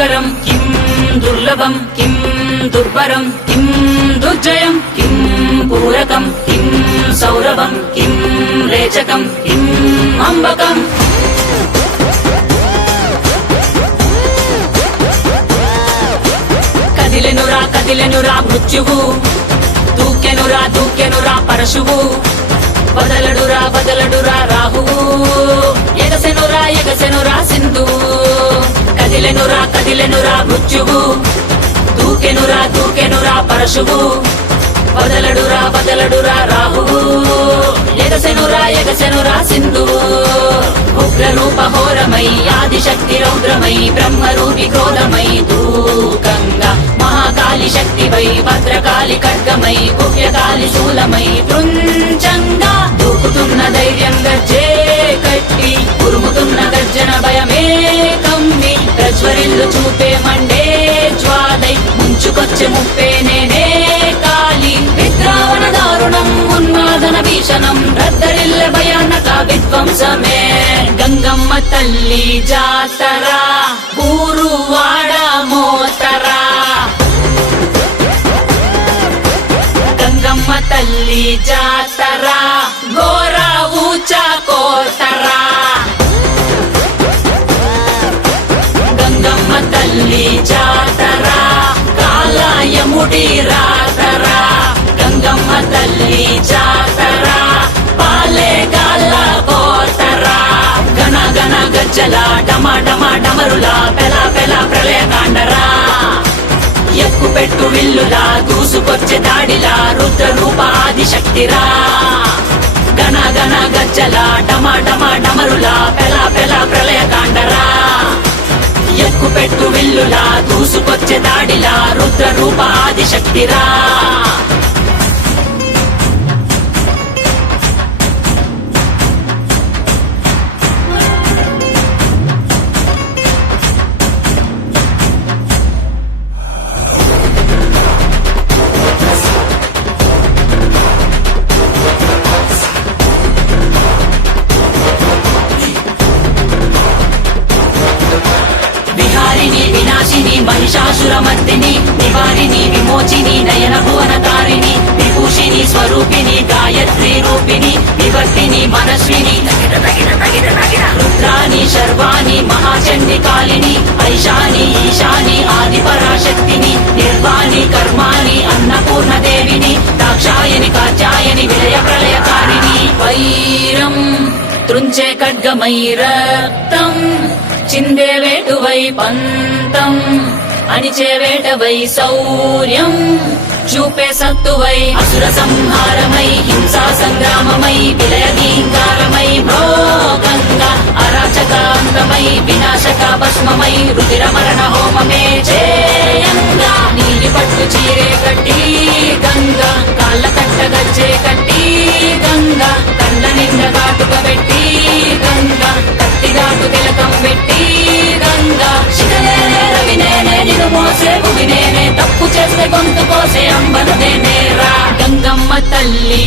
దుష్కరం కిం దుర్లభం కిం దుర్భరం కిం దుర్జయం కిం పూరకం కిం సౌరభం కిం రేచకం కిం అంబకం. కదిలెనురా కదిలెనురా మృత్యువు, దూకెనురా దూకెనురా పరశువు, వదలడురా వదలడురా రాహువు, ఎగసెనురా ఎగసెనురా సింధువు. కదిలెనురా కదిలెనురా మృత్యువు, దూకెనురా దూకెనురా పరశువు, వదలడురా వదలడురా రాహువు, ఎగసెనురా ఎగసెనురా సింధువు. ఉగ్రరూప హోరమై ఆదిశక్తి రౌద్రమై బ్రహ్మరూపి క్రోధమై దూకంగా మహాకాళి శక్తివై భద్రకాళి ఖడ్గమై గుహ్యకాళి శూలమై కృంచంగా దూకుతున్న ధైర్యం గర్జే కట్టి ఉరుముతున్న గర్జన భయమే కమ్మి ప్రజ్వరిల్లు చూపే మండే జ్వాలై ముంచుకొచ్చే ముప్పే నేనే కాళి. విద్రావణ దారుణం ఉన్మాదన భీషణం రద్దరిల్ల భయానక విధ్వంసమే. గంగమ్మ తల్లి జాతర ఊరువాడ మోతరా, గంగమ్మ తల్లి జాతర ఘోర ఊచ కోతరా. గంగమ్మ తల్లి జాతర కాలయముడి రాతరా, గంగమ్మ తల్లి జాతర పాలే గాల కోతరా. గణ గణ గజ్జల డమ డమ డమరుల పెల పెల ప్రళయ కాండరా, ఎక్కు పెట్టు విల్లులా దూసుకొచ్చే దాడిలా రుద్ర రూప ఆదిశక్తిరా. గణ గణ గజ్జల డమ డమ డమరుల పెల పెల ప్రళయ కాండరా, ఎక్కు పెట్టు విల్లులా దూసుకొచ్చే దాడిలా రుద్ర రూప ఆదిశక్తిరా. వినాశిని మహిషాసురమర్దిని నివారిణి విమోచిని నయన భువన తారిణి విభూషిణి స్వరూపిణి గాయత్రి రూపిణి వివర్తిని మనస్విని రుద్రాని శర్వాణి మహాచండి కాళిని ఐశాని ఈశాని ఆది పరాశక్తిని నిర్వాణి కర్మాణి అన్నపూర్ణ దేవిని దాక్షాయని కాచాయని విలయ ప్రళయకారిణి. వైరం త్రుంచే ఖడ్గమై రక్తం చిందే వేటువై పంతం అణిచే వేటవై శౌర్యం చూపే సత్తువై అసుర సంహారమై హింసా సంగ్రామమై విలయ గీంకారమై భోగంగా అరాచకాంతమై వినాశక భస్మమై రుధిర మరణ హోమమే చేయంగా. నీలి పట్టు చీరే కట్టి గంగా కాళ్ళ కట్ట గజ్జే కట్టి గంగా కళ్ళ నిండ కాటుక పెట్టి గంగా కత్తిగాటు తిలకం పెట్టి గంగా శిఖనేనే రవినేనే నిన్ను మోసే భువినేనే తప్పు చేస్తే గొంతు కోసే అంబను నేనేరా. గంగమ్మ తల్లి